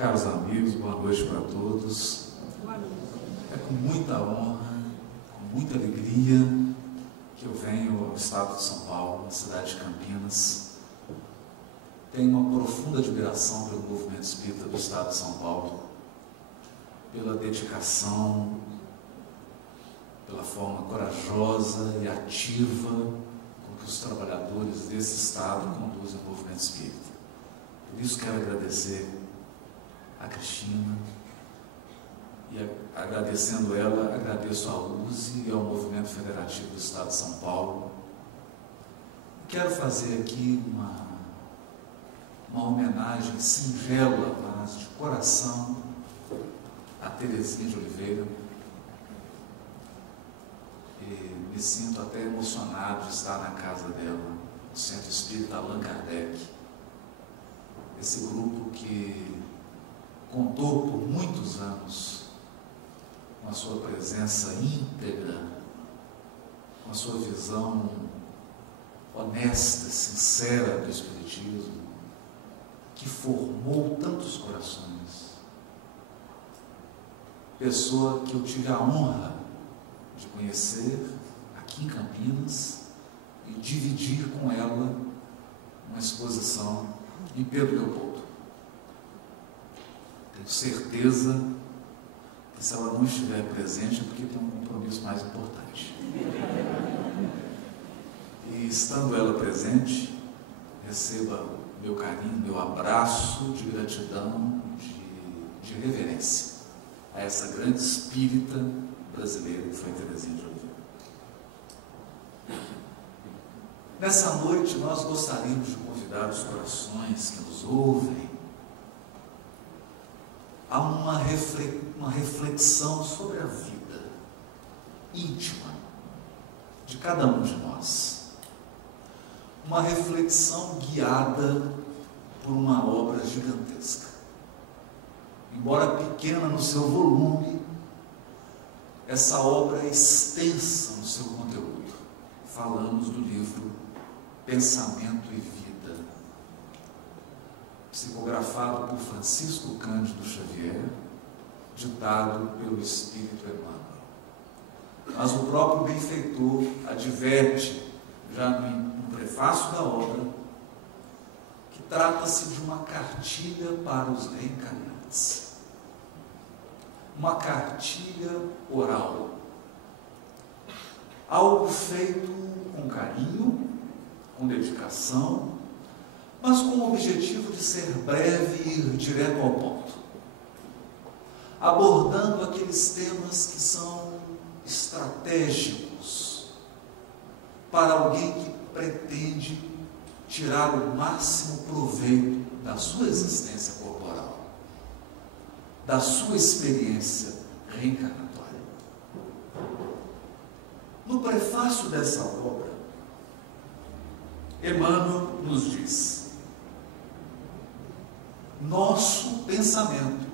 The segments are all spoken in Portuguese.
Caros amigos, boa noite para todos. É com muita honra, com muita alegria que eu venho ao estado de São Paulo, na cidade de Campinas. Tenho uma profunda admiração pelo movimento espírita do estado de São Paulo, pela dedicação, pela forma corajosa e ativa com que os trabalhadores desse estado conduzem o movimento espírita. Por isso quero agradecer a Cristina, e agradecendo ela, agradeço à USE e ao Movimento Federativo do Estado de São Paulo. Quero fazer aqui uma homenagem singela, mas de coração, a Terezinha de Oliveira. E me sinto até emocionado de estar na casa dela, no Centro Espírita Allan Kardec. Esse grupo que contou por muitos anos com a sua presença íntegra, com a sua visão honesta, sincera do Espiritismo, que formou tantos corações. Pessoa que eu tive a honra de conhecer aqui em Campinas e dividir com ela uma exposição em Pedro Leopoldo. Tenho certeza que se ela não estiver presente é porque tem um compromisso mais importante. E estando ela presente, receba meu carinho, meu abraço de gratidão, de reverência a essa grande espírita brasileira que foi Terezinha de Oliveira. Nessa noite nós gostaríamos de convidar os corações que nos ouvem a uma reflexão sobre a vida íntima de cada um de nós. Uma reflexão guiada por uma obra gigantesca. Embora pequena no seu volume, essa obra é extensa no seu conteúdo. Falamos do livro Pensamento e Vida, psicografado por Francisco Cândido Xavier, ditado pelo Espírito Emmanuel. Mas o próprio benfeitor adverte, já no prefácio da obra, que trata-se de uma cartilha para os reencarnantes. Uma cartilha oral. Algo feito com carinho, com dedicação, mas com o objetivo de ser breve e ir direto ao ponto, abordando aqueles temas que são estratégicos para alguém que pretende tirar o máximo proveito da sua existência corporal, da sua experiência reencarnatória. No prefácio dessa obra, Emmanuel nos diz: nosso pensamento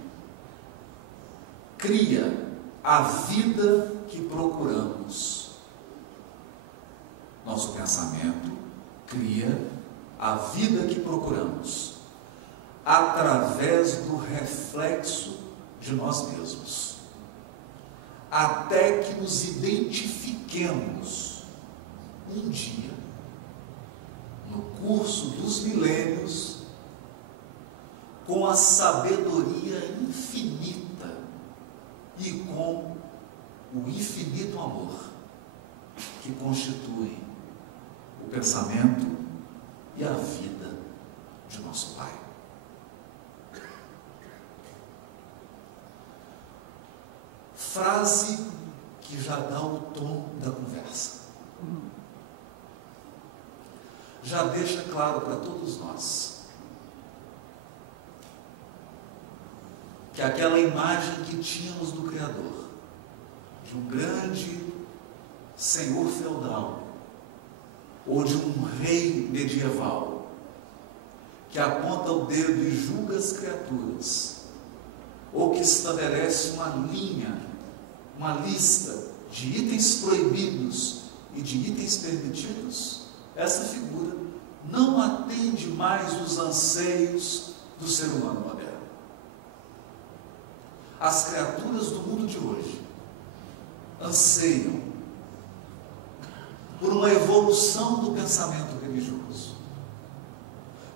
cria a vida que procuramos. Nosso pensamento cria a vida que procuramos através do reflexo de nós mesmos, até que nos identifiquemos um dia, no curso dos milênios, com a sabedoria infinita e com o infinito amor que constituem o pensamento e a vida de nosso Pai. Frase que já dá o tom da conversa. Já deixa claro para todos nós que aquela imagem que tínhamos do Criador, de um grande senhor feudal, ou de um rei medieval, que aponta o dedo e julga as criaturas, ou que estabelece uma linha, uma lista de itens proibidos e de itens permitidos, essa figura não atende mais os anseios do ser humano moderno. As criaturas do mundo de hoje anseiam por uma evolução do pensamento religioso,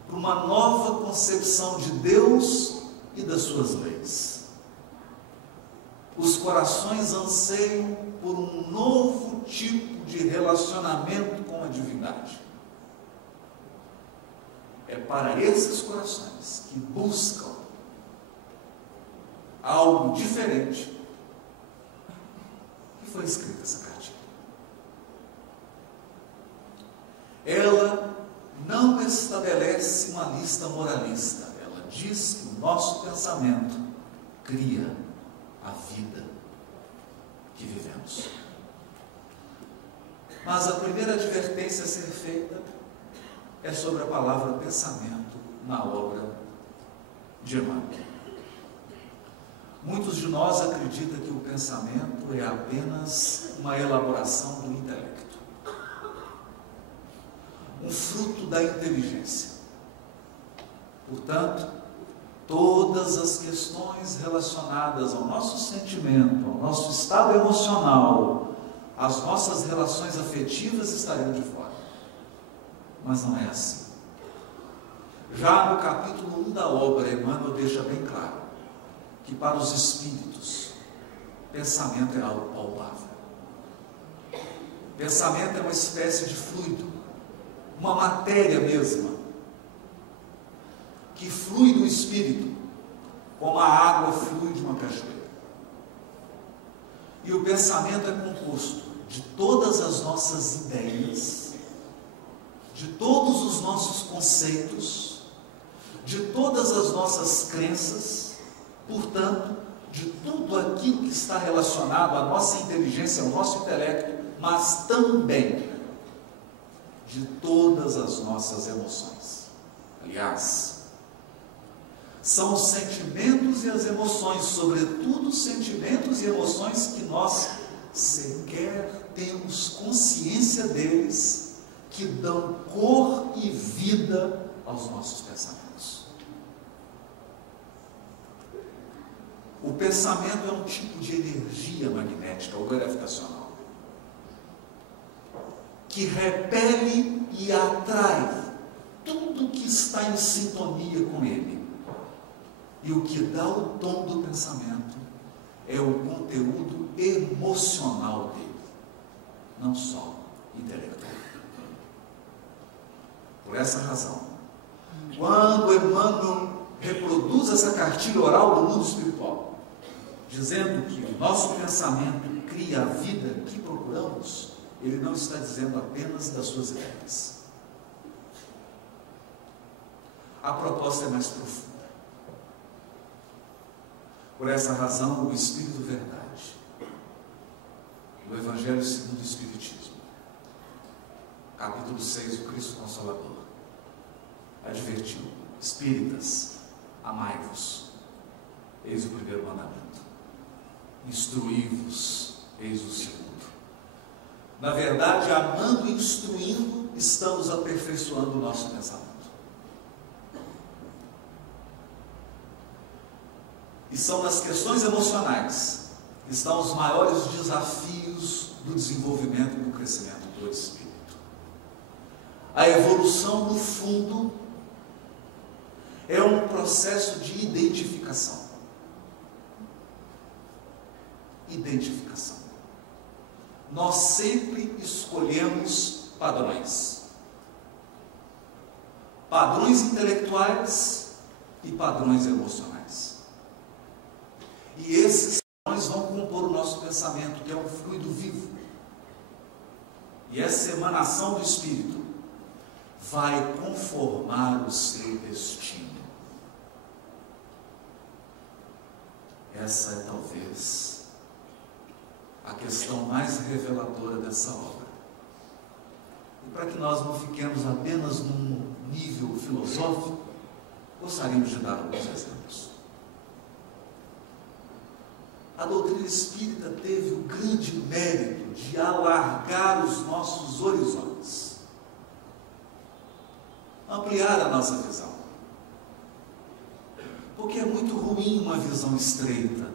por uma nova concepção de Deus e das suas leis. Os corações anseiam por um novo tipo de relacionamento com a divindade. É para esses corações que buscam algo diferente que foi escrita essa cartilha. Ela não estabelece uma lista moralista. Ela diz que o nosso pensamento cria a vida que vivemos. Mas a primeira advertência a ser feita é sobre a palavra pensamento na obra de Emmanuel. Muitos de nós acreditam que o pensamento é apenas uma elaboração do intelecto, um fruto da inteligência. Portanto, todas as questões relacionadas ao nosso sentimento, ao nosso estado emocional, às nossas relações afetivas estariam de fora. Mas não é assim. Já no capítulo 1 da obra, Emmanuel deixa bem claro que para os espíritos, pensamento é algo palpável. Pensamento é uma espécie de fluido, uma matéria mesma, que flui do espírito, como a água flui de uma cachoeira. E o pensamento é composto de todas as nossas ideias, de todos os nossos conceitos, de todas as nossas crenças, portanto, de tudo aquilo que está relacionado à nossa inteligência, ao nosso intelecto, mas também de todas as nossas emoções. Aliás, são os sentimentos e as emoções, sobretudo os sentimentos e emoções que nós sequer temos consciência deles, que dão cor e vida aos nossos pensamentos. O pensamento é um tipo de energia magnética ou gravitacional que repele e atrai tudo que está em sintonia com ele. E o que dá o tom do pensamento é o conteúdo emocional dele, não só intelectual. Por essa razão, quando Emmanuel reproduz essa cartilha oral do mundo espiritual, dizendo que o nosso pensamento cria a vida que procuramos, ele não está dizendo apenas das suas ideias. A proposta é mais profunda. Por essa razão, o Espírito Verdade, o Evangelho segundo o Espiritismo, capítulo 6, o Cristo Consolador, advertiu: espíritas, amai-vos, eis o primeiro mandamento. Instruí-vos, eis o segundo. Na verdade, amando e instruindo, estamos aperfeiçoando o nosso pensamento. E são nas questões emocionais que estão os maiores desafios do desenvolvimento e do crescimento do espírito. A evolução, no fundo, é um processo de identificação. Identificação. Nós sempre escolhemos padrões. Padrões intelectuais e padrões emocionais. E esses padrões vão compor o nosso pensamento, que é um fluido vivo. E essa emanação do Espírito vai conformar o seu destino. Essa é talvez a questão mais reveladora dessa obra. E para que nós não fiquemos apenas num nível filosófico, gostaríamos de dar alguns exemplos. A doutrina espírita teve o grande mérito de alargar os nossos horizontes, ampliar a nossa visão. Porque é muito ruim uma visão estreita,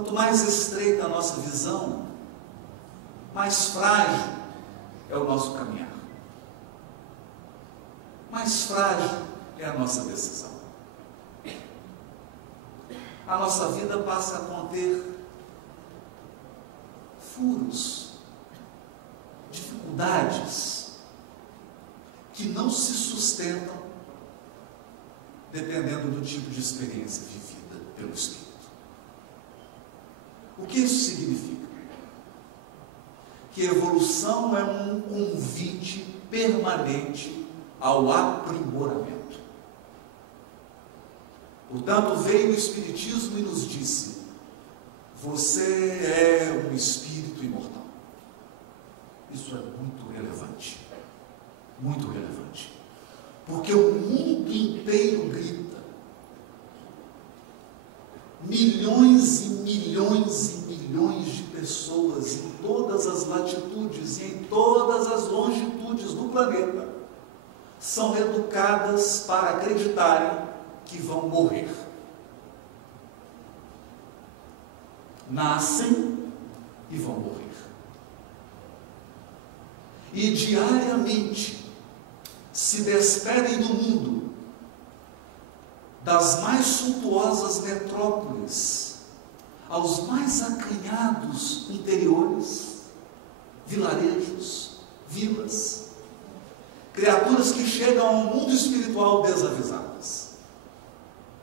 quanto mais estreita a nossa visão, mais frágil é o nosso caminhar. Mais frágil é a nossa decisão. A nossa vida passa a conter furos, dificuldades que não se sustentam dependendo do tipo de experiência vivida pelo Espírito. O que isso significa? Que evolução é um convite permanente ao aprimoramento. Portanto, veio o Espiritismo e nos disse: você é um espírito imortal. Isso é muito relevante. Muito relevante. Porque o mundo inteiro grita. Milhões e milhões e milhões de pessoas em todas as latitudes e em todas as longitudes do planeta são educadas para acreditarem que vão morrer. Nascem e vão morrer. E diariamente se despedem do mundo, das mais suntuosas metrópoles aos mais acanhados interiores, vilarejos, vilas, criaturas que chegam ao mundo espiritual desavisadas,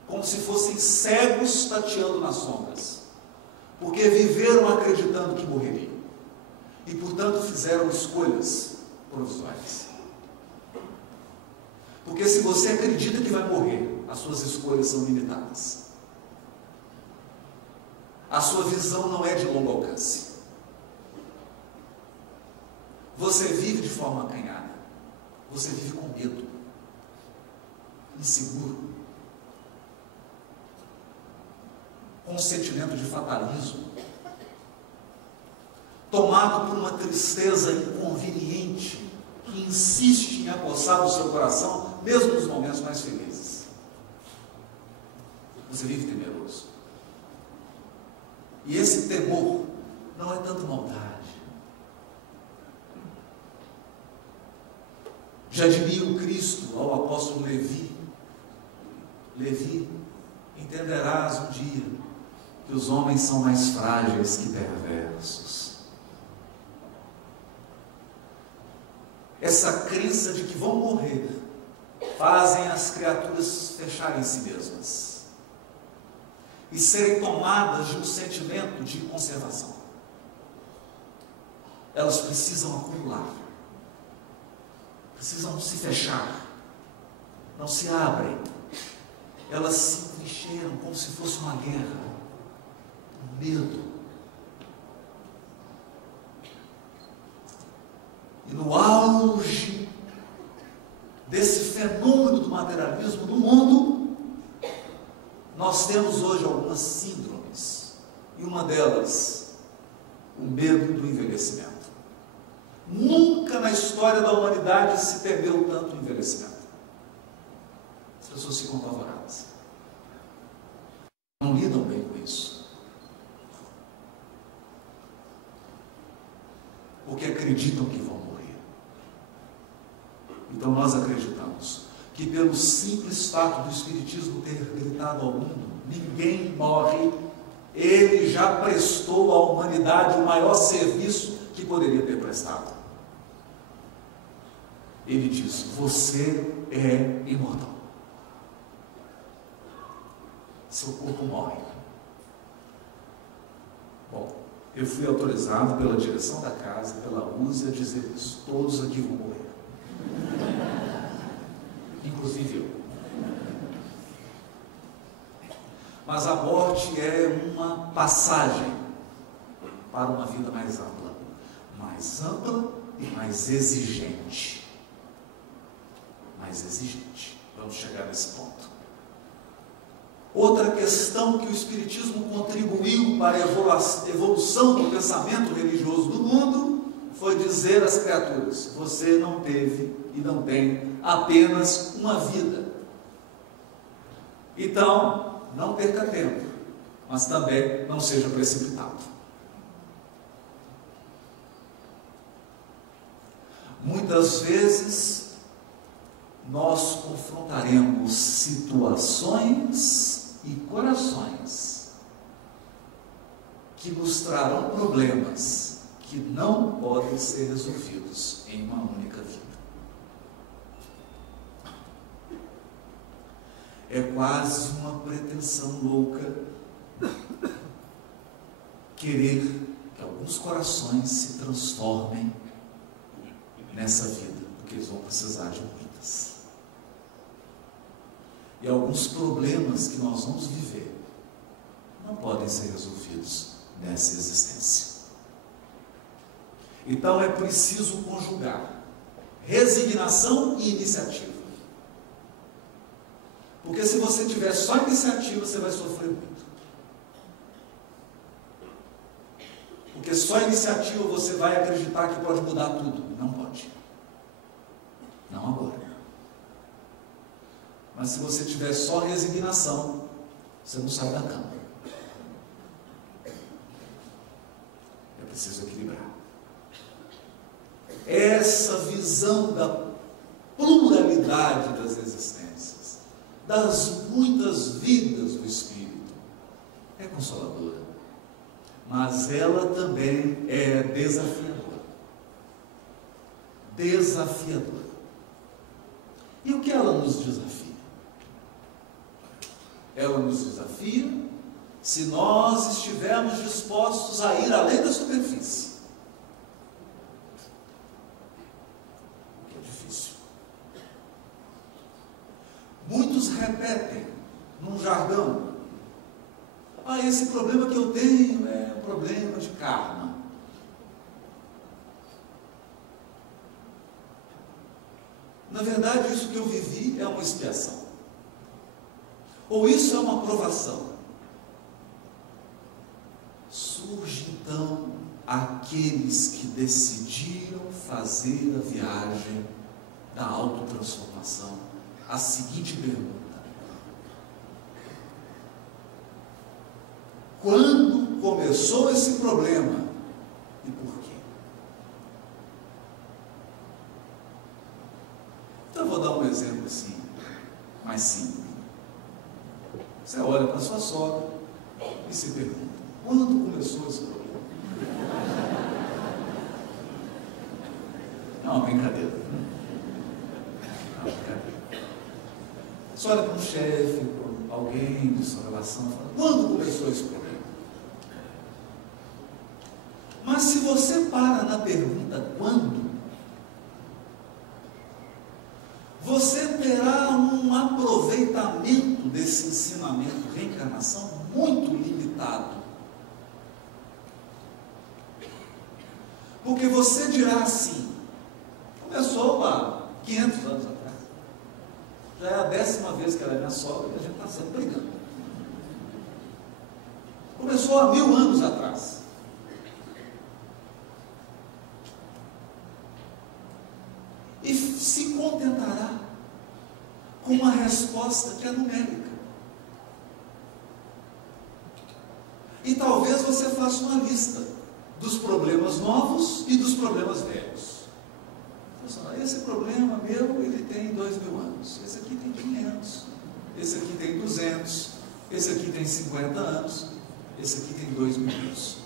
como se fossem cegos tateando nas sombras, porque viveram acreditando que morreriam e, portanto, fizeram escolhas provisórias. Porque se você acredita que vai morrer, as suas escolhas são limitadas. A sua visão não é de longo alcance. Você vive de forma acanhada. Você vive com medo, inseguro, com um sentimento de fatalismo, tomado por uma tristeza inconveniente que insiste em acossar o seu coração, mesmo nos momentos mais felizes. Você vive temeroso. E esse temor não é tanto maldade. Já diria o Cristo ao apóstolo Levi: Levi, entenderás um dia que os homens são mais frágeis que perversos. Essa crença de que vão morrer fazem as criaturas fecharem em si mesmas e serem tomadas de um sentimento de conservação. Elas precisam acumular, precisam se fechar, não se abrem. Elas se trincheiram como se fosse uma guerra, um medo. E no auge desse fenômeno do materialismo no mundo, nós temos hoje algumas síndromes. E uma delas, o medo do envelhecimento. Nunca na história da humanidade se temeu tanto o envelhecimento. As pessoas ficam apavoradas. Não lidam bem com isso. Porque acreditam que vão morrer. Então nós acreditamos que pelo simples fato do Espiritismo ter gritado ao mundo: ninguém morre, ele já prestou à humanidade o maior serviço que poderia ter prestado. Ele diz: você é imortal. Seu corpo morre. Bom, eu fui autorizado pela direção da casa, pela USE, a dizer isso. Todos aqui vão morrer. Inclusive eu. Mas a morte é uma passagem para uma vida mais ampla e mais exigente. Mais exigente. Vamos chegar nesse ponto. Outra questão que o Espiritismo contribuiu para a evolução do pensamento religioso do mundo foi dizer às criaturas: você não teve e não tem apenas uma vida. Então, não perca tempo mas também não seja precipitado. Muitas vezes nós confrontaremos situações e corações que nos trarão problemas que não podem ser resolvidos em uma única vida. É quase uma pretensão louca querer que alguns corações se transformem nessa vida, porque eles vão precisar de muitas. E alguns problemas que nós vamos viver não podem ser resolvidos nessa existência. Então é preciso conjugar resignação e iniciativa. Porque se você tiver só iniciativa, você vai sofrer muito. Porque só iniciativa você vai acreditar que pode mudar tudo. Não pode. Não agora. Mas se você tiver só resignação, você não sai da cama. É preciso equilibrar. Essa visão da pluralidade das existências, das muitas vidas do Espírito, é consoladora. Mas ela também é desafiadora. Desafiadora. E o que ela nos desafia? Ela nos desafia se nós estivermos dispostos a ir além da superfície. O que é difícil. Muitos repetem num jargão: esse problema que eu tenho é um problema de karma. Na verdade, isso que eu vivi é uma expiação. Ou isso é uma provação. Surge então aqueles que decidiram fazer a viagem da autotransformação. A seguinte pergunta: quando começou esse problema e por quê? Então eu vou dar um exemplo assim, mais simples. Você olha para sua sogra e se pergunta: quando começou esse problema? Não, brincadeira. Não, brincadeira. Você olha para um chefe, para alguém de sua relação e fala: quando começou esse problema? Mas se você para na pergunta quando, você terá um aproveitamento desse ensinamento reencarnação muito limitado. Porque você dirá assim: começou há 500 anos atrás. Já é a 10ª vez que ela é minha sogra e a gente está sempre brigando. Começou há 1000 anos atrás. E se contentará com uma resposta que é numérica. E talvez você faça uma lista dos problemas novos e dos problemas velhos. Esse problema meu, ele tem 2000 anos. Esse aqui tem 500. Esse aqui tem 200. Esse aqui tem 50 anos. Esse aqui tem 2000 anos.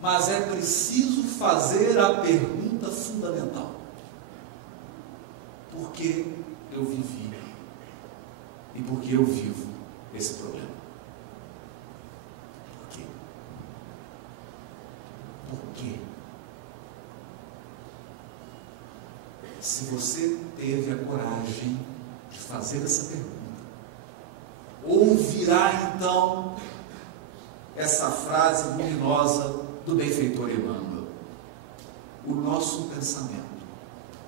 Mas é preciso fazer a pergunta fundamental: por que eu vivi e por que eu vivo esse problema? Por quê? Por quê? Se você teve a coragem de fazer essa pergunta, ouvirá então essa frase luminosa do benfeitor Emmanuel: o nosso pensamento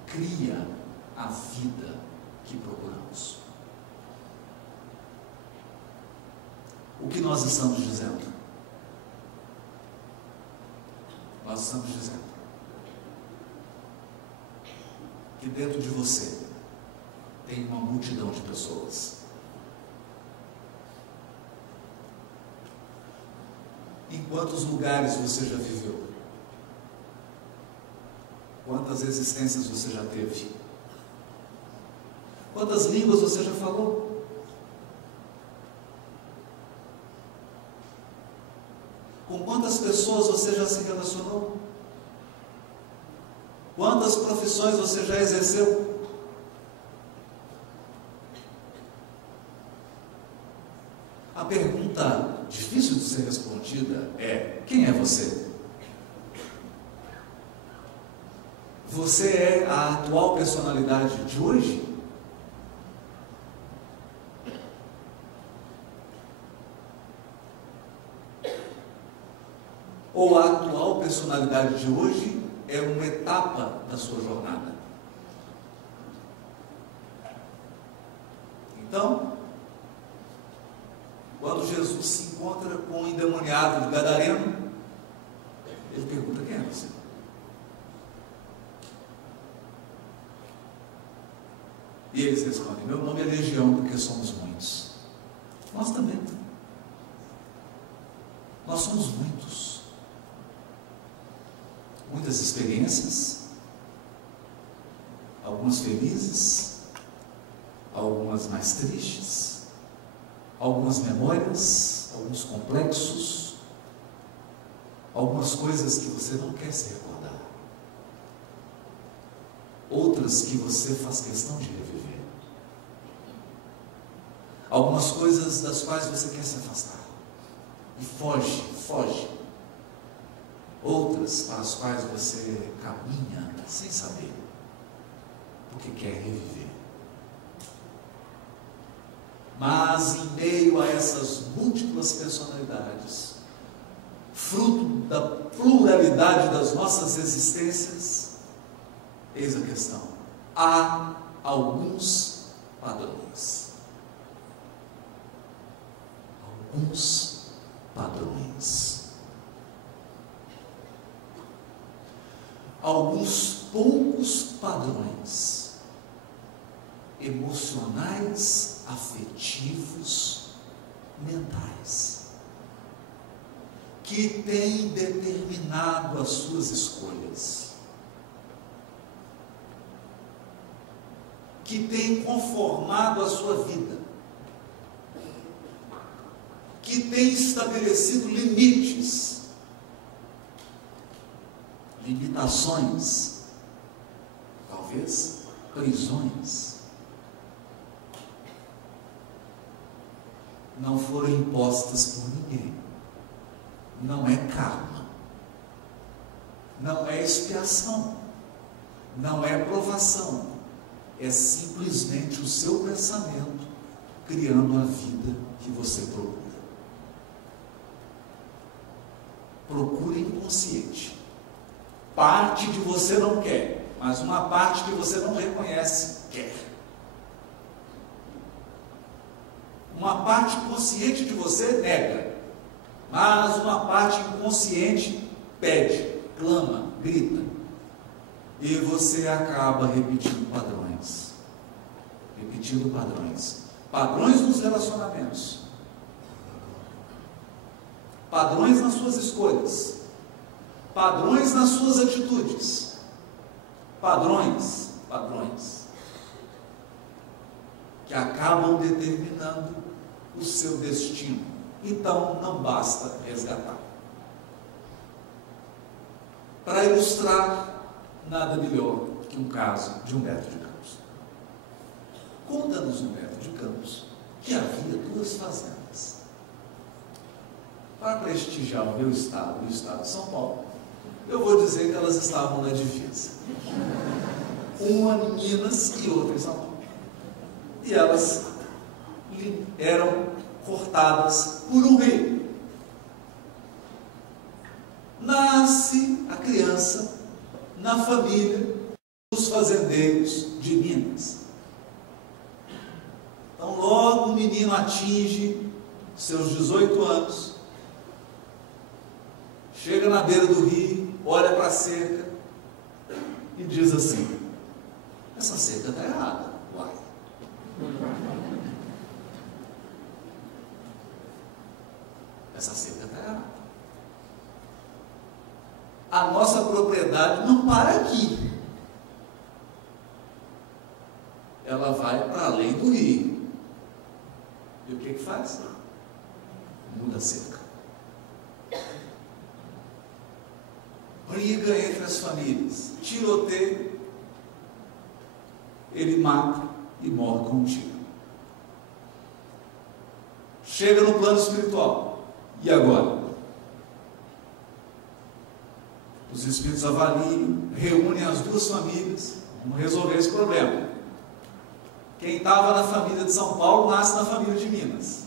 cria a vida que procuramos. O que nós estamos dizendo? Nós estamos dizendo que dentro de você tem uma multidão de pessoas Em quantos lugares você já viveu? Quantas existências você já teve? Quantas línguas você já falou? Com quantas pessoas você já se relacionou? Quantas profissões você já exerceu? A pergunta difícil de ser respondida é: quem é você? Você é a atual personalidade de hoje? Ou a atual personalidade de hoje é uma etapa da sua jornada? Então, quando Jesus se encontra com o endemoniado do Gadareno, ele pergunta: quem é você? E eles respondem: meu nome é Legião, porque somos muitos. Nós também. Nós somos muitos. Muitas experiências, algumas felizes, algumas mais tristes, algumas memórias, alguns complexos, algumas coisas que você não quer se recordar, outras que você faz questão de reviver, algumas coisas das quais você quer se afastar e foge, outras para as quais você caminha sem saber, porque quer reviver. Mas em meio a essas múltiplas personalidades, fruto da pluralidade das nossas existências, eis a questão: há alguns padrões. Alguns padrões. Alguns poucos padrões emocionais, afetivos, mentais, que têm determinado as suas escolhas, que têm conformado a sua vida, que têm estabelecido limites, limitações, talvez prisões, não foram impostas por ninguém. Não é karma, não é expiação, não é provação, é simplesmente o seu pensamento criando a vida que você procura. Procura inconsciente. Parte de você não quer, mas uma parte que você não reconhece quer. Uma parte consciente de você nega, mas uma parte inconsciente pede, clama, grita. E você acaba repetindo padrões. Repetindo padrões. Padrões nos relacionamentos. Padrões nas suas escolhas. Padrões nas suas atitudes. Padrões que acabam determinando o seu destino. Então não basta resgatar. Para ilustrar, nada melhor que um caso de Humberto de Campos. Conta-nos Humberto de Campos que havia 2 fazendas. Para prestigiar o meu estado e o estado de São Paulo, eu vou dizer que elas estavam na divisa. Uma em Minas e outra em São Paulo. E elas eram cortadas por um rio. Nasce a criança na família dos fazendeiros de Minas. Então logo o menino atinge seus 18 anos, chega na beira do rio, olha para a cerca e diz assim: essa cerca está errada, uai. Essa cerca está errada. a nossa propriedade não para aqui. Ela vai para além do rio. E o que faz? Muda a cerca. Briga entre as famílias, tiroteio, ele mata e morre com um tiro. Chega no plano espiritual. E agora? Os espíritos avaliam, reúnem as duas famílias, vamos resolver esse problema. Quem estava na família de São Paulo nasce na família de Minas.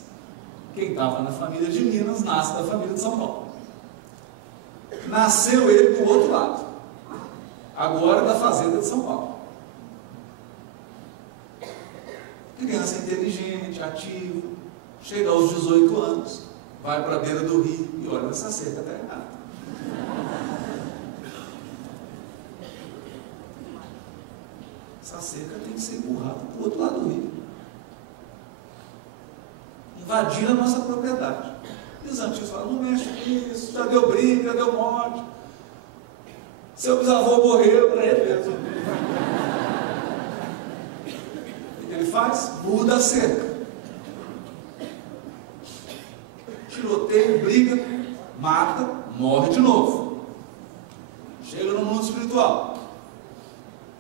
Quem estava na família de Minas nasce da família de São Paulo. Nasceu ele do outro lado, agora da fazenda de São Paulo. Criança inteligente, ativa, chega aos 18 anos, vai para a beira do rio e olha, essa cerca está errada. Essa cerca tem que ser empurrada para o outro lado do rio. Invadir a nossa propriedade. E os antigos falam, não mexe nisso, já deu briga, já deu morte. Seu bisavô morreu para ele mesmo. O que ele faz? Muda a cerca. Tiroteio, briga, mata, morre de novo. Chega no mundo espiritual.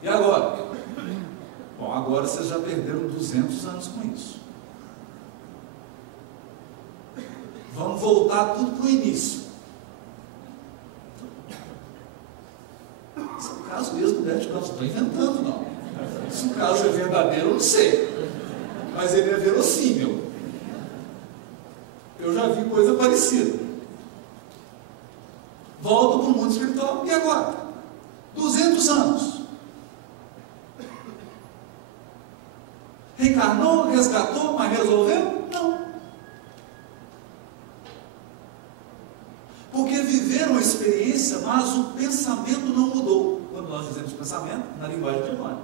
E agora? Bom, agora vocês já perderam 200 anos com isso. Vamos voltar tudo para o início. Esse é o caso mesmo, né? Não estou inventando, não. Se o caso é verdadeiro, eu não sei. Mas ele é verossímil. Eu já vi coisa parecida. Volto para o mundo espiritual. E agora? 200 anos. Reencarnou, resgatou, mas resolveu? Não. Porque viveram a experiência, mas o pensamento não mudou. Quando nós dizemos pensamento, na linguagem de Emmanuel,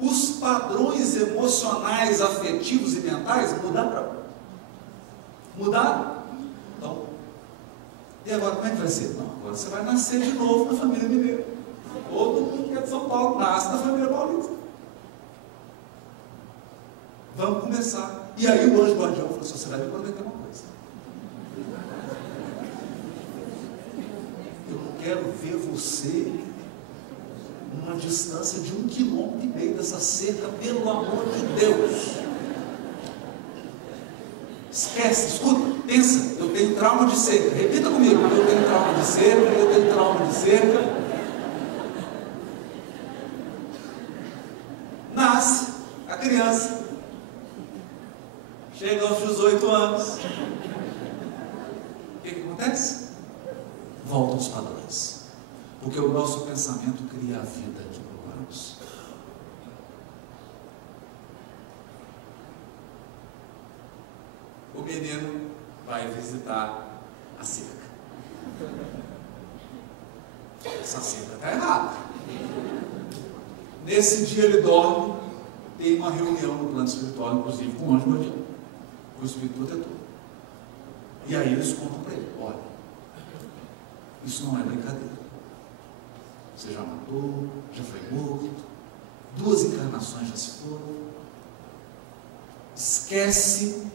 os padrões emocionais, afetivos e mentais mudaram. Mudaram? Então, e agora como é que vai ser? Não, agora você vai nascer de novo na família mineira. Todo mundo que é de São Paulo nasce na família paulista. Vamos começar. E aí o anjo guardião falou assim, você vai me prometer uma coisa. Eu não quero ver você numa distância de 1,5 km dessa cerca, pelo amor de Deus. Esquece, escuta, pensa, eu tenho trauma de cerca. Repita comigo, eu tenho trauma de cerca, eu tenho trauma de cerca. Nasce a criança. Chega aos 18 anos. O que acontece? Voltam os padrões. Porque o nosso pensamento cria a vida que procuramos. O menino vai visitar a cerca. Essa cerca está errada. Nesse dia ele dorme, tem uma reunião no plano espiritual, inclusive com o anjo guardião, com o espírito protetor. E aí eles contam para ele, olha, isso não é brincadeira. Você já matou, já foi morto, 2 encarnações já se foram. Esquece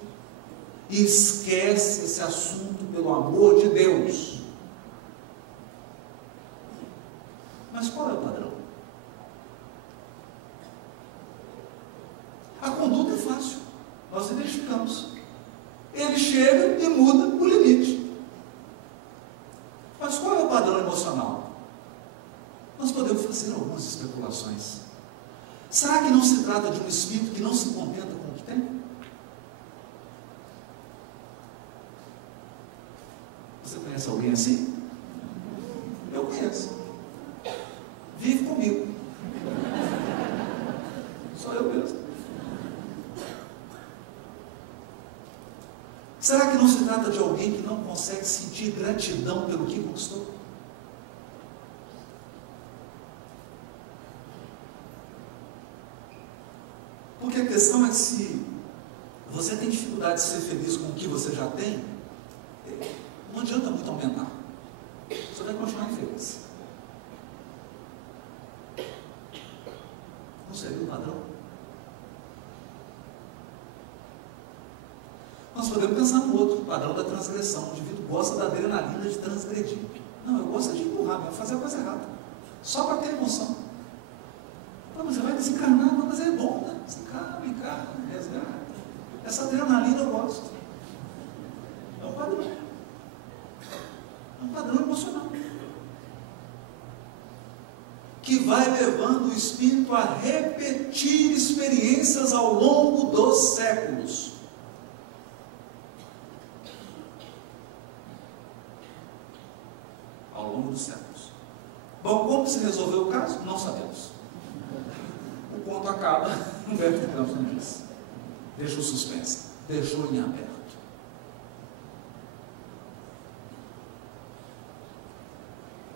esse assunto, pelo amor de Deus. Mas qual é o padrão? A conduta é fácil, nós identificamos. Ele chega e muda o limite. Mas qual é o padrão emocional? Nós podemos fazer algumas especulações. Será que não se trata de um espírito que não se contenta com o que tem? Você conhece alguém assim? Eu conheço. Vive comigo. Só eu mesmo. Será que não se trata de alguém que não consegue sentir gratidão pelo que conquistou? Porque a questão é que se você tem dificuldade de ser feliz com o que você já tem, não adianta muito aumentar. Você vai continuar infeliz. Nós podemos pensar no outro, o padrão da transgressão. O indivíduo gosta da adrenalina de transgredir. Não, eu gosto de empurrar, de fazer a coisa errada. Só para ter emoção. Não, mas você vai desencarnar, não, mas é bom, né? Desencarna, resgata. Essa adrenalina eu gosto. É um padrão. É um padrão emocional. Que vai levando o espírito a repetir experiências ao longo dos séculos. Ao longo dos séculos. Bom, como se resolveu o caso? Não sabemos. O conto acaba, não vai ter campo nisso. Deixou suspense, deixou em aberto.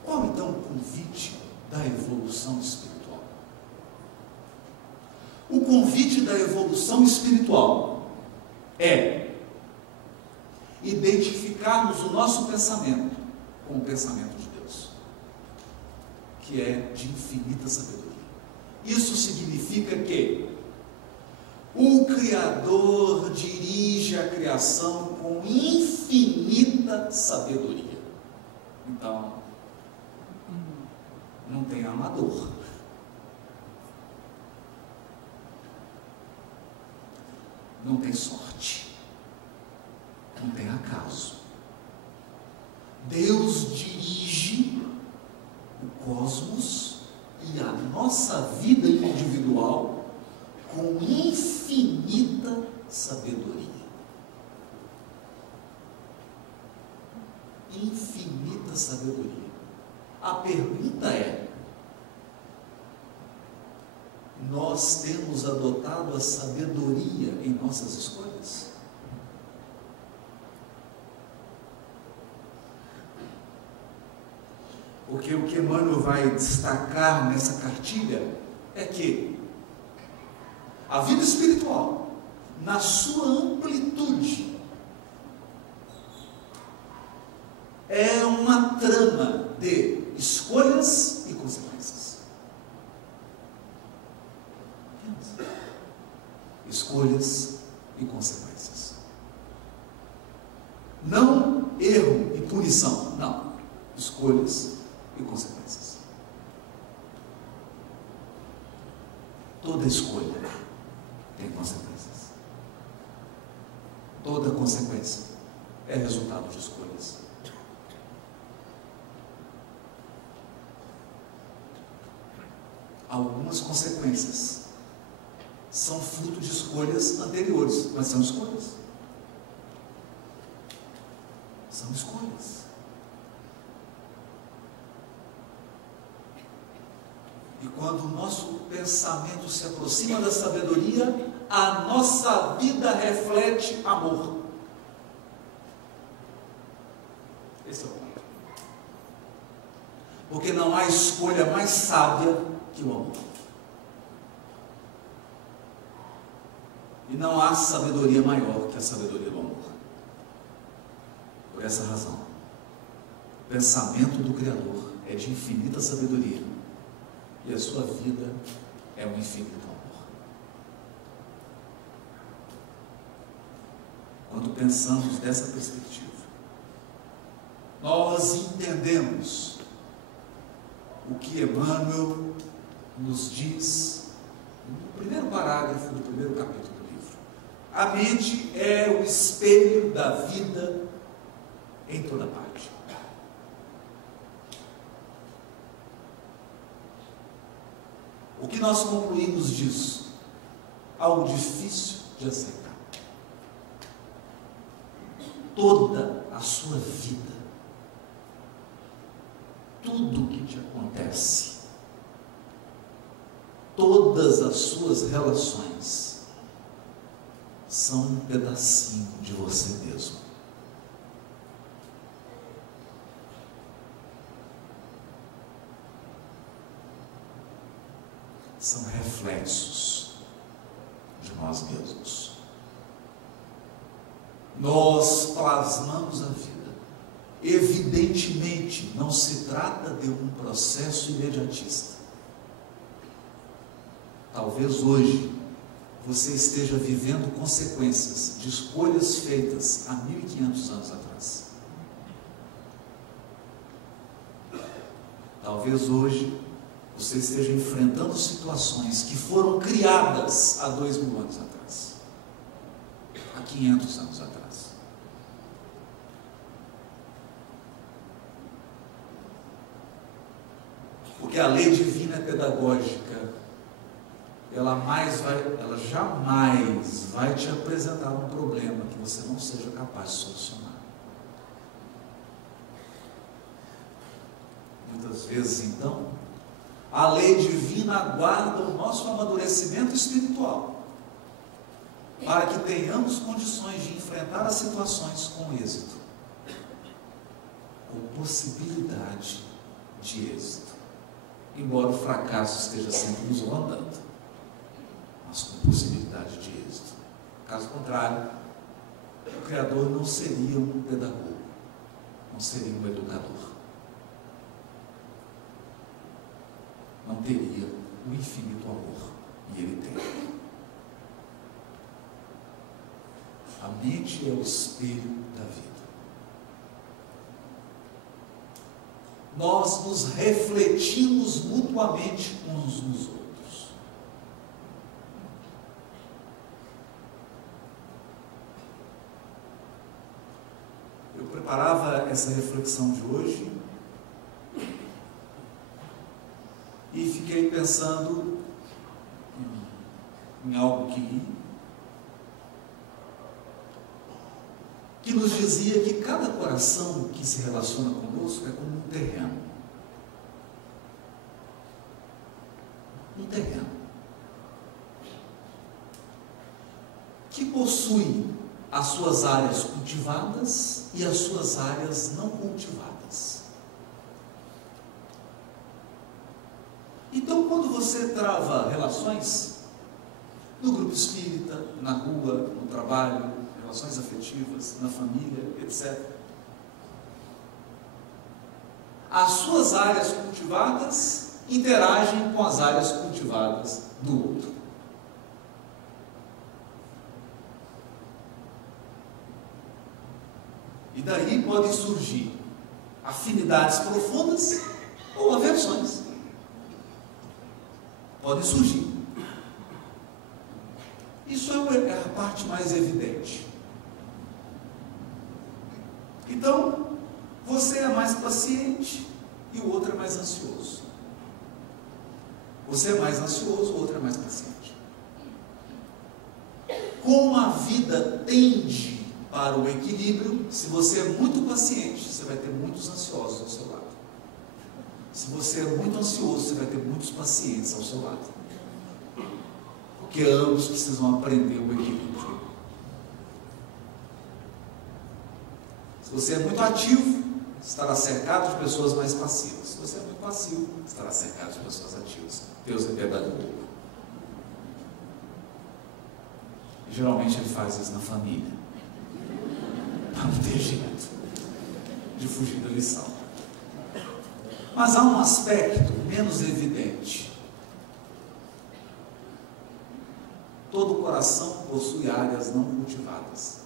Qual então o convite da evolução espiritual? O convite da evolução espiritual é identificarmos o nosso pensamento com o pensamento de Deus, que é de infinita sabedoria. Isso significa que o Criador dirige a criação com infinita sabedoria. Então, não tem amador. Não tem sorte. Não tem acaso. Deus dirige o cosmos e a nossa vida individual com infinita sabedoria. Infinita sabedoria. A pergunta é: nós temos adotado a sabedoria em nossas escolhas? Porque o que Emmanuel vai destacar nessa cartilha é que a vida espiritual, na sua amplitude, é uma trama de escolhas e consequências. Escolhas e consequências. Não erro e punição, não. Escolhas e consequências. Toda escolha tem consequências. Toda consequência é resultado de escolhas. Algumas consequências são fruto de escolhas anteriores, mas são escolhas. São escolhas. E quando o nosso pensamento se aproxima da sabedoria, a nossa vida reflete amor. Esse é o ponto. Porque não há escolha mais sábia que o amor. E não há sabedoria maior que a sabedoria do amor. Por essa razão, o pensamento do Criador é de infinita sabedoria. E a sua vida é um infinito amor. Quando pensamos dessa perspectiva, nós entendemos o que Emmanuel nos diz no primeiro parágrafo do primeiro capítulo do livro. A mente é o espelho da vida em toda parte. O que nós concluímos disso? Algo difícil de aceitar. Toda a sua vida, tudo o que te acontece, todas as suas relações, são um pedacinho de você mesmo. São reflexos de nós mesmos. Nós plasmamos a vida. Evidentemente, não se trata de um processo imediatista. Talvez hoje você esteja vivendo consequências de escolhas feitas há 1500 anos atrás. Talvez hoje você esteja enfrentando situações que foram criadas há 2000 anos atrás, há 500 anos atrás. Porque a lei divina é pedagógica. Ela jamais vai te apresentar um problema que você não seja capaz de solucionar. Muitas vezes, então, a lei divina aguarda o nosso amadurecimento espiritual, para que tenhamos condições de enfrentar as situações com êxito, com possibilidade de êxito, embora o fracasso esteja sempre nos rondando, mas com possibilidade de êxito. Caso contrário, o Criador não seria um pedagogo, não seria um educador, não teria o infinito amor, e Ele tem. A mente é o espelho da vida. Nós nos refletimos mutuamente uns nos outros. Eu preparava essa reflexão de hoje e fiquei pensando em algo que nos dizia que cada coração que se relaciona conosco é como um terreno. Um terreno que possui as suas áreas cultivadas e as suas áreas não cultivadas. Então, quando você trava relações, no grupo espírita, na rua, no trabalho, relações afetivas, na família, etc., as suas áreas cultivadas interagem com as áreas cultivadas do outro. E daí podem surgir afinidades profundas ou aversões. Podem surgir. Isso é a parte mais evidente. Então, você é mais paciente e o outro é mais ansioso. Você é mais ansioso, o outro é mais paciente. Como a vida tende para o equilíbrio, se você é muito paciente, você vai ter muitos ansiosos ao seu lado. Se você é muito ansioso, você vai ter muitos pacientes ao seu lado. Porque ambos precisam aprender o equilíbrio. Se você é muito ativo, estará cercado de pessoas mais passivas. Se você é muito passivo, estará cercado de pessoas ativas. Deus é pedagogo. E geralmente Ele faz isso na família. Não tem jeito de fugir da lição. Mas há um aspecto menos evidente. Todo coração possui áreas não cultivadas.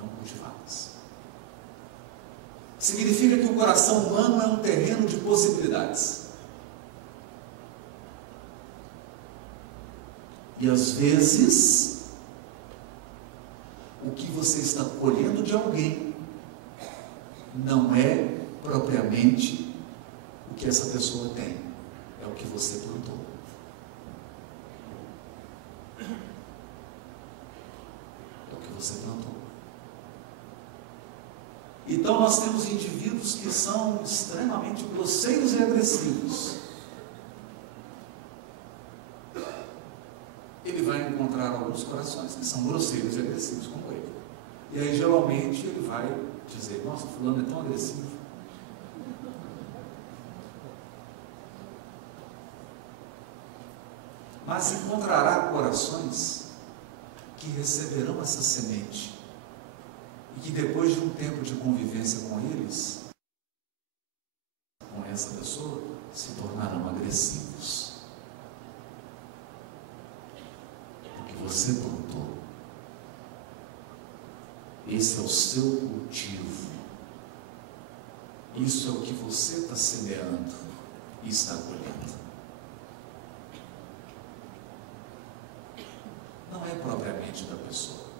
Não cultivadas. Significa que o coração humano é um terreno de possibilidades. E às vezes, o que você está colhendo de alguém não é propriamente o que essa pessoa tem, é o que você plantou. É o que você plantou. Então nós temos indivíduos que são extremamente grosseiros e agressivos. Ele vai encontrar alguns corações que são grosseiros e agressivos como ele. E aí geralmente ele vai dizer: nossa, fulano é tão agressivo. Mas encontrará corações que receberão essa semente e que depois de um tempo de convivência com eles, com essa pessoa, se tornarão agressivos. Porque você plantou. Esse é o seu cultivo. Isso é o que você está semeando e está colhendo. Não é propriamente da pessoa.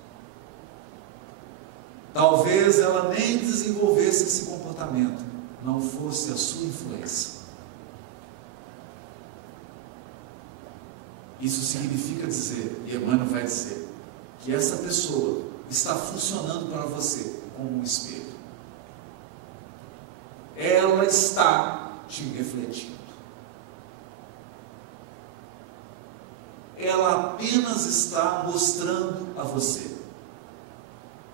Talvez ela nem desenvolvesse esse comportamento, não fosse a sua influência. Isso significa dizer, e Emmanuel vai dizer, que essa pessoa está funcionando para você como um espelho. Ela está te refletindo. Ela apenas está mostrando a você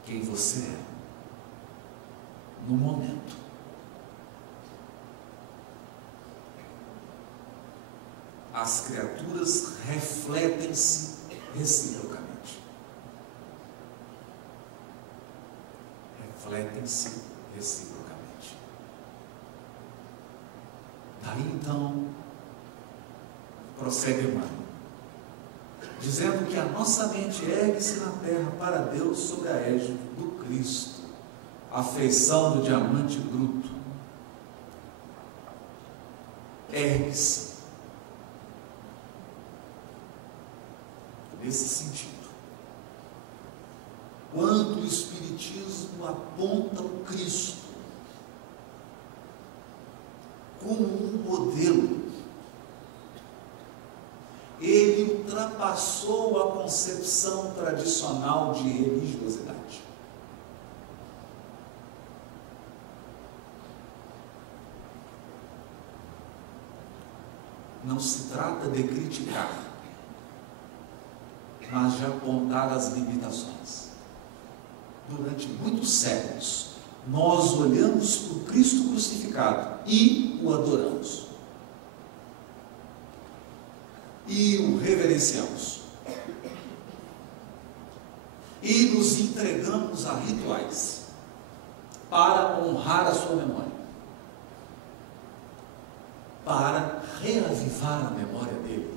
quem você é no momento. As criaturas refletem-se reciprocamente. Refletem-se reciprocamente. Daí então, prossegue Emmanuel, dizendo que a nossa mente ergue-se na terra para Deus sob a égide do Cristo, a feição do diamante bruto. Ergue-se. Nesse sentido, quando o Espiritismo aponta o Cristo como um modelo, ele ultrapassou a concepção tradicional de religiosidade. Não se trata de criticar, mas de apontar as limitações. Durante muitos séculos, nós olhamos para o Cristo crucificado e o adoramos. E o reverenciamos. E nos entregamos a rituais para honrar a sua memória, para reavivar a memória dele.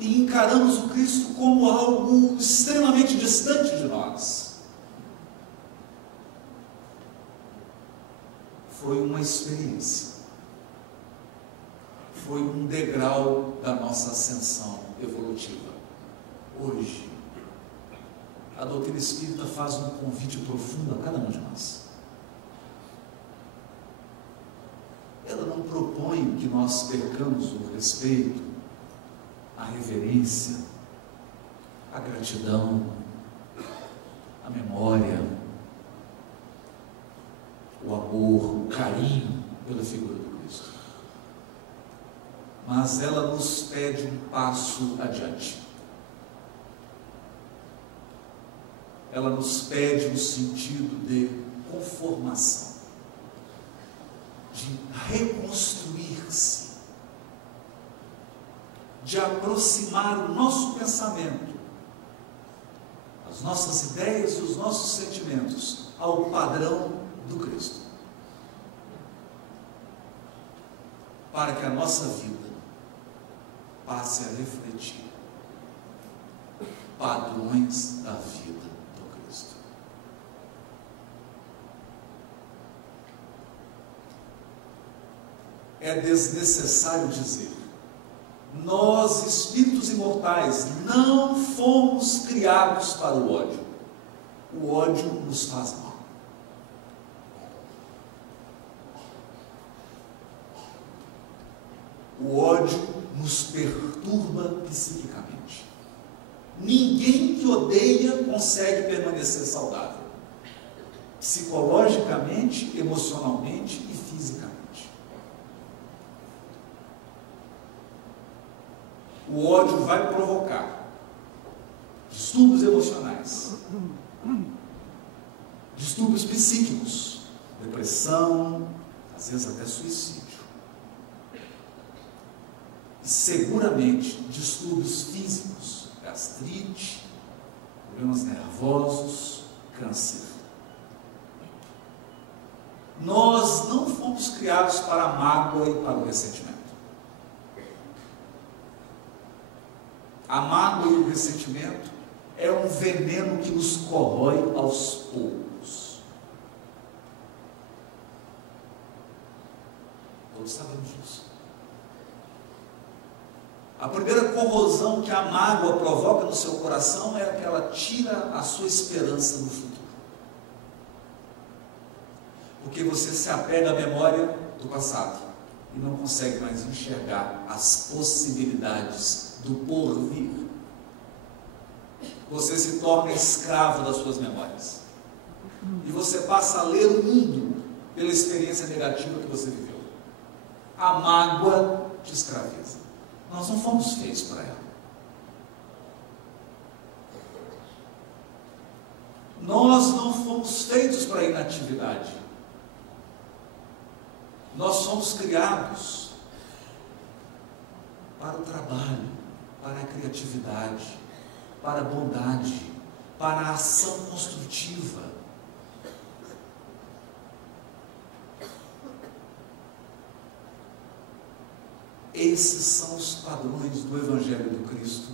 E encaramos o Cristo como algo extremamente distante de nós. Foi uma experiência. Foi um degrau da nossa ascensão evolutiva. Hoje, a doutrina espírita faz um convite profundo a cada um de nós. Ela não propõe que nós percamos o respeito, a reverência, a gratidão, a memória, o amor, o carinho pela figura do Cristo. Mas ela nos pede um passo adiante. Ela nos pede no sentido de conformação, de reconstruir-se, de aproximar o nosso pensamento, as nossas ideias e os nossos sentimentos ao padrão do Cristo, para que a nossa vida passe a refletir padrões da vida do Cristo. É desnecessário dizer: nós, espíritos imortais, não fomos criados para o ódio. O ódio nos faz mal. O ódio nos perturba psiquicamente. Ninguém que odeia consegue permanecer saudável, psicologicamente, emocionalmente e fisicamente. O ódio vai provocar distúrbios emocionais, distúrbios psíquicos, depressão, às vezes até suicídio. E seguramente distúrbios físicos, gastrite, problemas nervosos, câncer. Nós não fomos fomos criados para a mágoa e para o ressentimento. A mágoa e o ressentimento é um veneno que nos corrói aos poucos. Todos sabemos disso. A primeira corrosão que a mágoa provoca no seu coração é que ela tira a sua esperança no futuro. Porque você se apega à memória do passado e não consegue mais enxergar as possibilidades do porvir. Você se torna escravo das suas memórias. E você passa a ler o mundo pela experiência negativa que você viveu. A mágoa te escraviza. Nós não fomos feitos para ela. Nós não fomos feitos para a inatividade. Nós somos criados para o trabalho, para a criatividade, para a bondade, para a ação construtiva. Esses são os padrões do Evangelho do Cristo.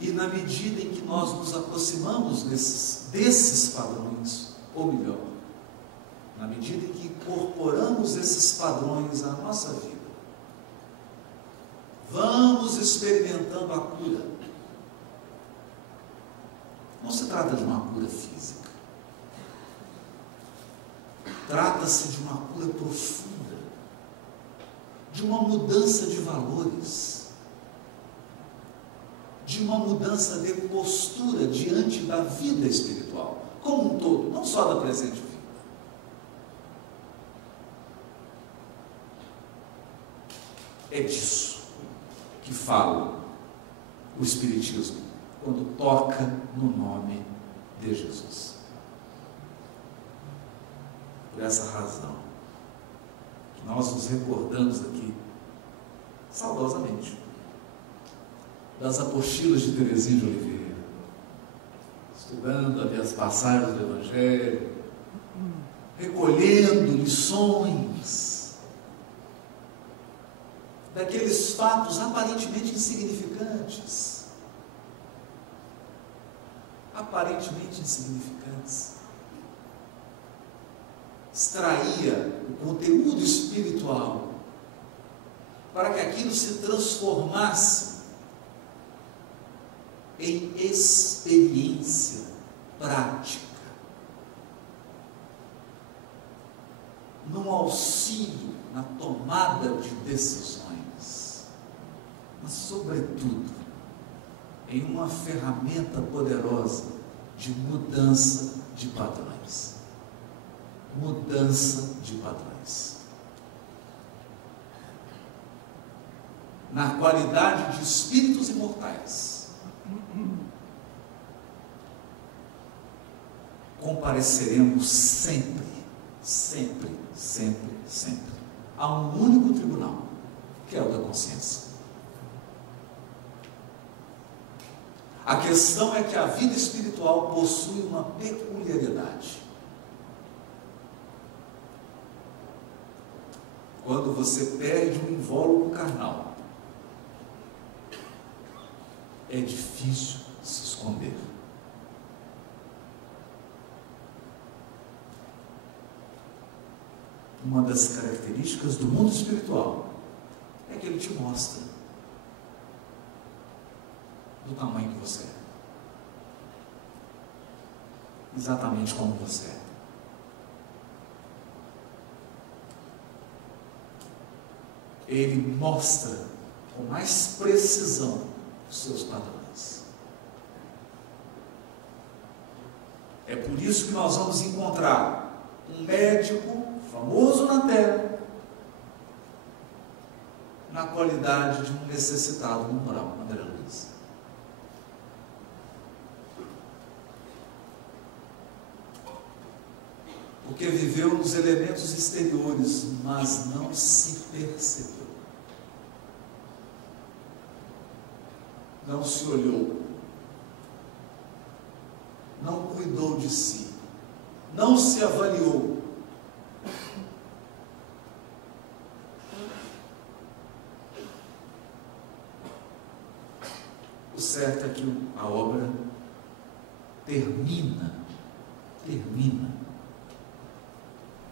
E na medida em que nós nos aproximamos desses padrões, ou melhor, na medida em que incorporamos esses padrões à nossa vida, vamos experimentando a cura. Não se trata de uma cura física. Trata-se de uma cura profunda, de uma mudança de valores, de uma mudança de postura diante da vida espiritual, como um todo, não só da presente vida. É disso que fala o Espiritismo quando toca no nome de Jesus. Por essa razão que nós nos recordamos aqui saudosamente das apostilas de Teresinha de Oliveira, estudando ali as passagens do Evangelho, recolhendo lições daqueles fatos aparentemente insignificantes. Extraía o conteúdo espiritual para que aquilo se transformasse em experiência prática, num auxílio na tomada de decisões, mas sobretudo em uma ferramenta poderosa de mudança de padrões. Mudança de padrões. Na qualidade de espíritos imortais, compareceremos sempre, sempre, sempre, sempre a um único tribunal, que é o da consciência. A questão é que a vida espiritual possui uma peculiaridade. Quando você perde um invólucro carnal, é difícil se esconder. Uma das características do mundo espiritual é que ele te mostra do tamanho que você é, exatamente como você é. Ele mostra com mais precisão os seus padrões. É por isso que nós vamos encontrar um médico famoso na terra, na qualidade de um necessitado no umbral, André Luiz. Porque viveu nos elementos exteriores, mas não se percebeu. Não se olhou. Não cuidou de si. não se avaliou. O certo é que a obra termina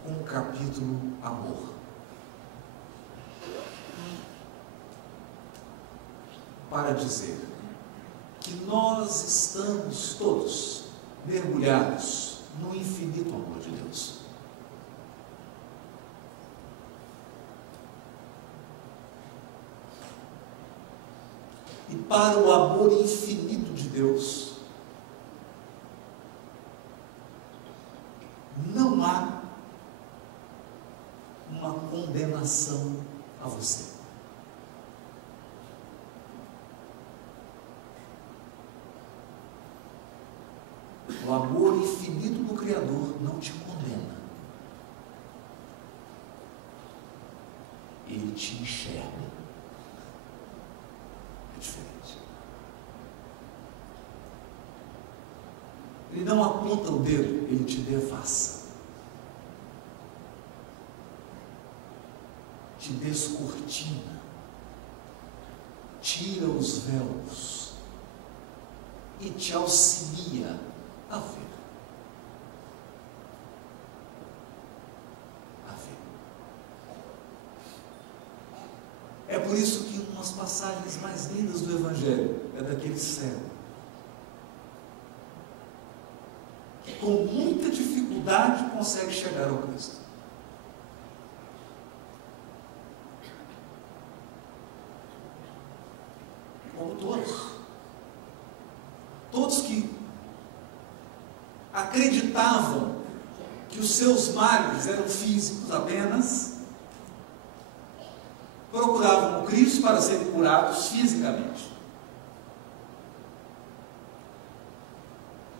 com um capítulo amor. Para dizer que nós estamos todos mergulhados no infinito amor de Deus. E para o amor infinito de Deus, não há uma condenação a você. O amor infinito do Criador não te condena. Ele te enxerga. É diferente. Ele não aponta o dedo, ele te devassa. Te descortina. Tira os véus. E te auxilia a ver. É por isso que umas passagens mais lindas do Evangelho é daquele cego que com muita dificuldade consegue chegar ao Cristo. Como todos que acreditavam que os seus males eram físicos apenas, procuravam o Cristo para serem curados fisicamente.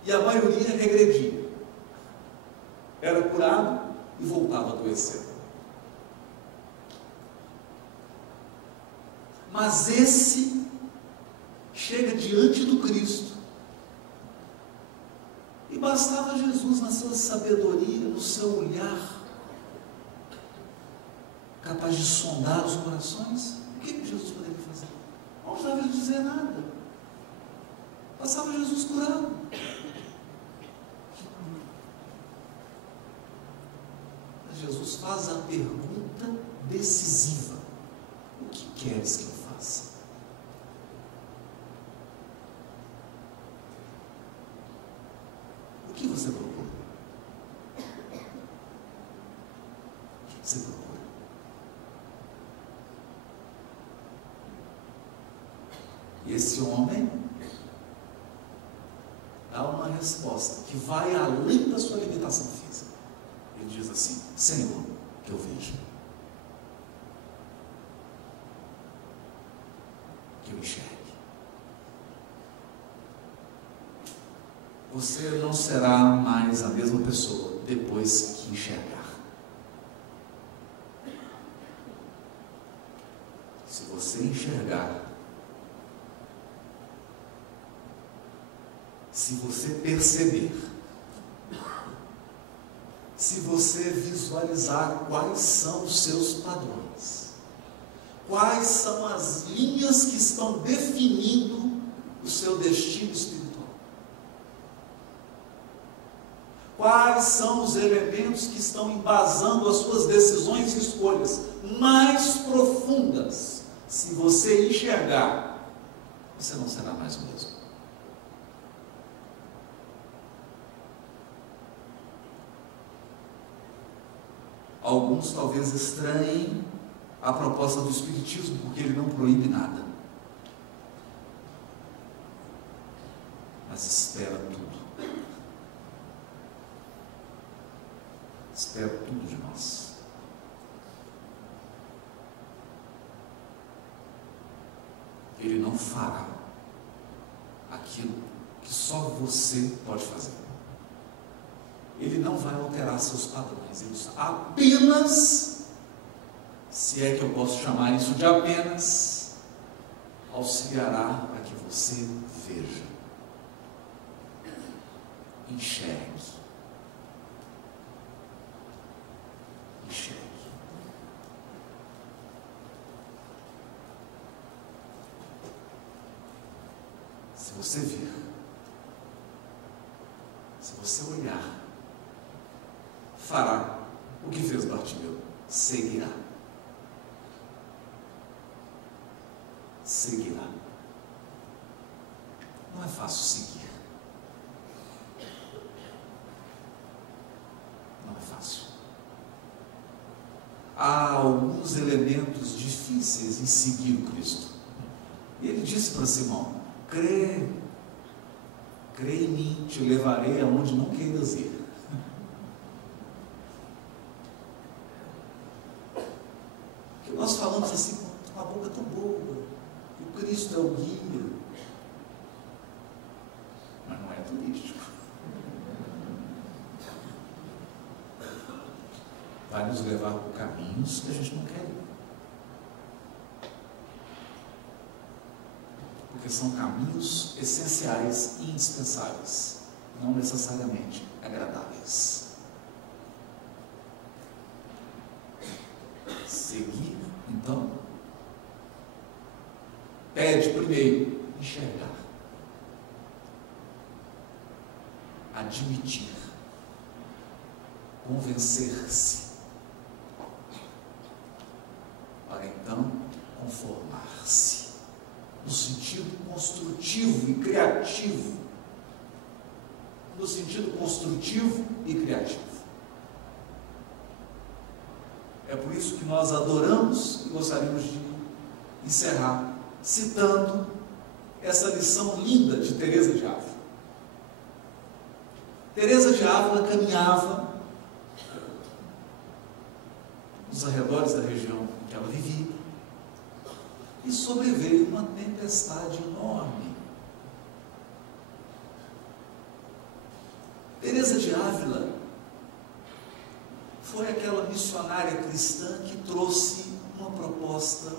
E a maioria regredia. Era curado e voltava a adoecer. Mas esse chega diante do Cristo. E bastava Jesus, na sua sabedoria, no seu olhar, capaz de sondar os corações. O que Jesus poderia fazer? Não precisava lhe dizer nada. Passava Jesus curado. Mas Jesus faz a pergunta decisiva: o que queres que eu faça? O que você procura? O que você procura? E esse homem dá uma resposta que vai além da sua limitação física. Ele diz assim: Senhor, que eu veja, que eu enxergue. Você não será mais a mesma pessoa depois que enxergar. Se você enxergar, se você perceber, se você visualizar quais são os seus padrões, quais são as linhas que estão definindo o seu destino espiritual, quais são os elementos que estão embasando as suas decisões e escolhas mais profundas, se você enxergar, você não será mais o mesmo. Alguns talvez estranhem a proposta do Espiritismo, porque ele não proíbe nada. Mas espera tudo. Espera tudo de nós. Ele não fará aquilo que só você pode fazer. Ele não vai alterar seus padrões. Ele apenas, se é que eu posso chamar isso de apenas, auxiliará para que você veja, enxergue, você vir, se você olhar, fará o que fez Bartimeu, seguirá. Seguirá. Não é fácil seguir. Não é fácil. Há alguns elementos difíceis em seguir o Cristo. E ele disse para Simão: crê em mim, te levarei aonde não queiras ir. Que nós falamos assim com a boca tão boa, que o Cristo é o guia, mas não é turístico. Vai nos levar por caminhos que a gente não quer ir. Porque são caminhos essenciais e indispensáveis, não necessariamente agradáveis. Seguir, então, pede primeiro enxergar, admitir, convencer-se, para então conformar-se, no sentido construtivo e criativo. No sentido construtivo e criativo. É por isso que nós adoramos e gostaríamos de encerrar citando essa lição linda de Teresa de Ávila. Teresa de Ávila caminhava nos arredores da região que ela vivia e sobreveio uma tempestade enorme. Teresa de Ávila foi aquela missionária cristã que trouxe uma proposta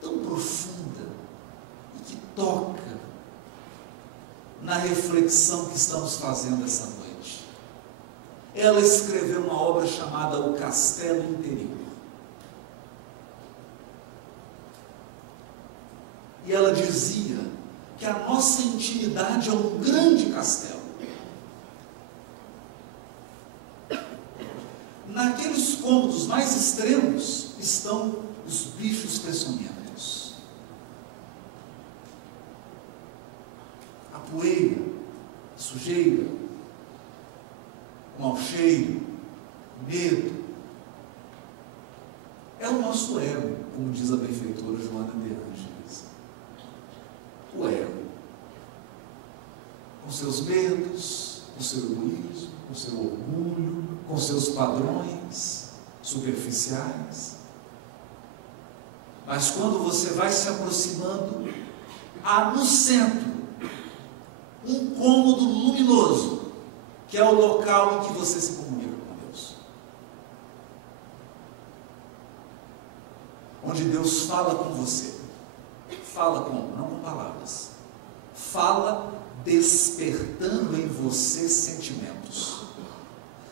tão profunda e que toca na reflexão que estamos fazendo essa noite. Ela escreveu uma obra chamada O Castelo Interior. E ela dizia que a nossa intimidade é um grande castelo. Naqueles cômodos mais extremos estão os bichos peçonhentos. A poeira, a sujeira, o mau cheiro, o medo. É o nosso ego, como diz a benfeitora Joana de Ângeles. O ego, com seus medos, com seu egoísmo, com seu orgulho, com seus padrões superficiais. Mas quando você vai se aproximando, há no centro um cômodo luminoso, que é o local em que você se comunica com Deus. Onde Deus fala com você. Fala como? Não com palavras. Fala despertando em você sentimentos.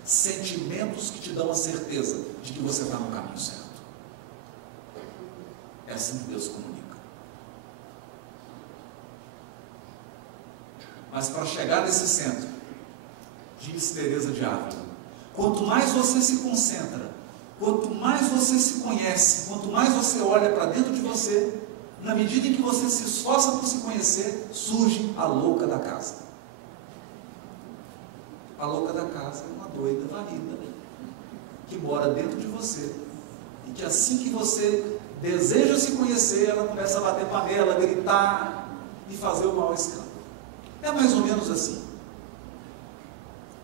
Sentimentos que te dão a certeza de que você está no caminho certo. É assim que Deus comunica. Mas para chegar nesse centro, diz Teresa de Ávila, quanto mais você se concentra, quanto mais você se conhece, quanto mais você olha para dentro de você, na medida em que você se esforça por se conhecer, surge a louca da casa. A louca da casa é uma doida varrida que mora dentro de você e que assim que você deseja se conhecer, ela começa a bater panela, gritar e fazer o maior escândalo. É mais ou menos assim.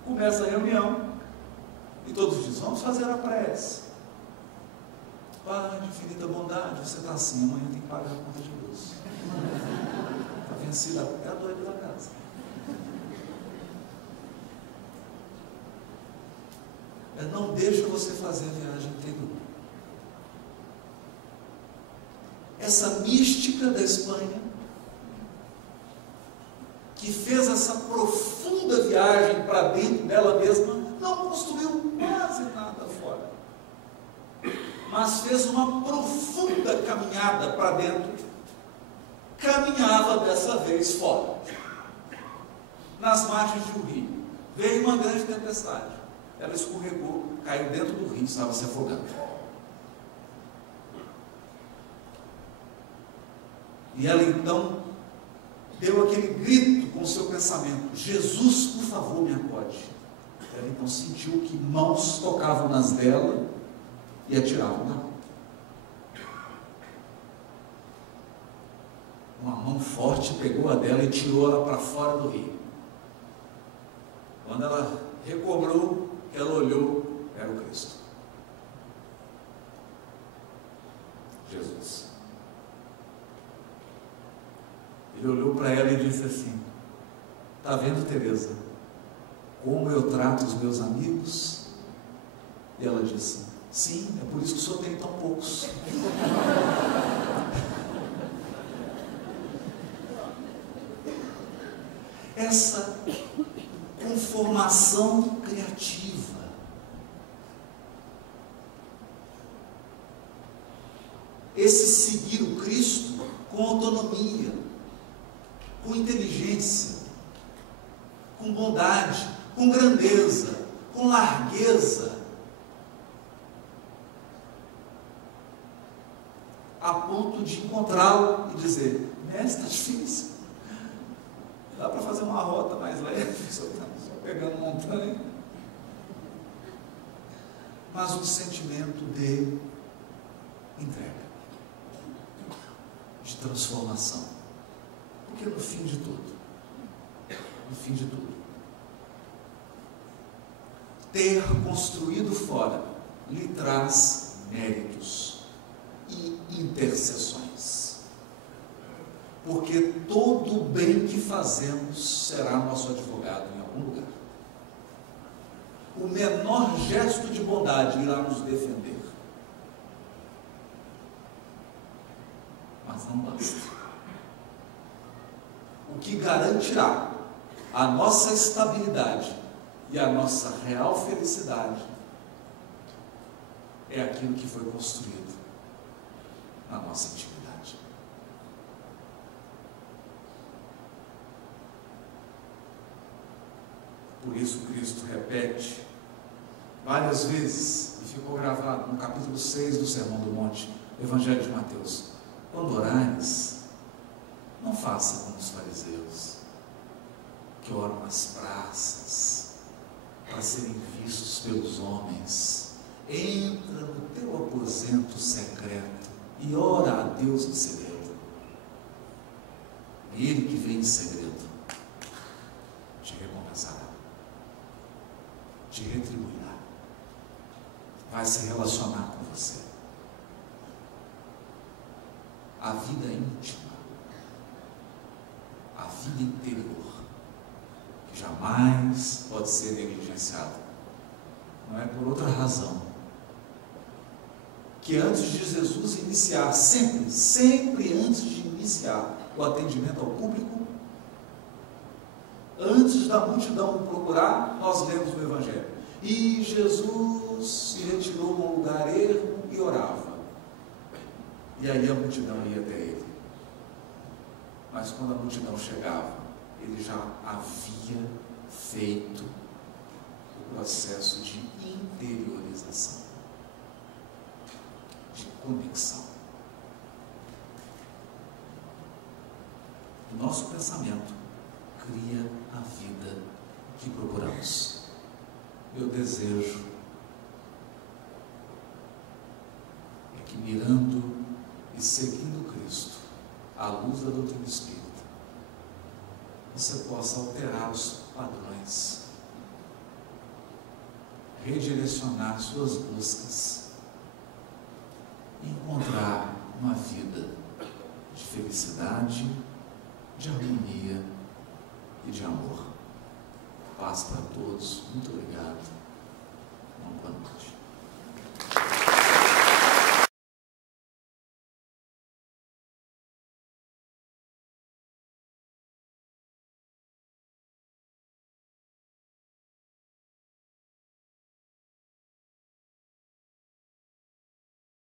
Começa a reunião e todos dizem, vamos fazer a prece. Pai de infinita bondade, você está assim, amanhã tem que pagar a conta de luz. Está vencida, é a doida da casa. Não deixa você fazer a viagem interior. Essa mística da Espanha, que fez essa profunda viagem para dentro dela mesma, não construiu quase nada fora, mas fez uma profunda caminhada para dentro, caminhava dessa vez fora, nas margens de um rio. Veio uma grande tempestade. Ela escorregou, caiu dentro do rio, estava se afogando. E ela então deu aquele grito com o seu pensamento: Jesus, por favor, me acode. Ela então sentiu que mãos tocavam nas dela e a tiravam da água. Uma mão forte pegou a dela e tirou ela para fora do rio. Quando ela recobrou, ela olhou, era o Cristo. Jesus. Ele olhou para ela e disse assim: está vendo, Teresa, como eu trato os meus amigos? E ela disse: sim, é por isso que o senhor tem tão poucos. Essa conformação criativa, esse seguir o Cristo com autonomia, com inteligência, com bondade, com grandeza, com largueza, a ponto de encontrá-lo e dizer: mestre, está difícil, dá para fazer uma rota mais leve, só pegando montanha. Mas um sentimento de entrega, de transformação. Porque no fim de tudo, ter construído fora lhe traz méritos e intercessões. Porque todo o bem que fazemos será nosso advogado em algum lugar. O menor gesto de bondade irá nos defender. Mas não basta. O que garantirá a nossa estabilidade e a nossa real felicidade é aquilo que foi construído na nossa intimidade. Por isso Cristo repete várias vezes, e ficou gravado no capítulo 6 do Sermão do Monte, Evangelho de Mateus: quando orares, não faça como os fariseus, que oram nas praças, para serem vistos pelos homens. Entra no teu aposento secreto e ora a Deus em segredo. E Ele que vem em segredo te recompensará, te retribuirá, vai se relacionar com você. A vida íntima, a vida interior, que jamais pode ser negligenciada. Não é por outra razão que antes de Jesus iniciar, sempre antes de iniciar o atendimento ao público, antes da multidão o procurar, nós lemos o Evangelho: e Jesus se retirou a um lugar ermo e orava. E aí a multidão ia até ele. Mas quando a multidão chegava, ele já havia feito o processo de interiorização, de conexão. O nosso pensamento cria a vida que procuramos. Meu desejo é que, mirando e seguindo Cristo, à luz da doutrina espírita, você possa alterar os padrões, redirecionar suas buscas e encontrar uma vida de felicidade, de harmonia e de amor. Paz para todos. Muito obrigado. Uma boa noite.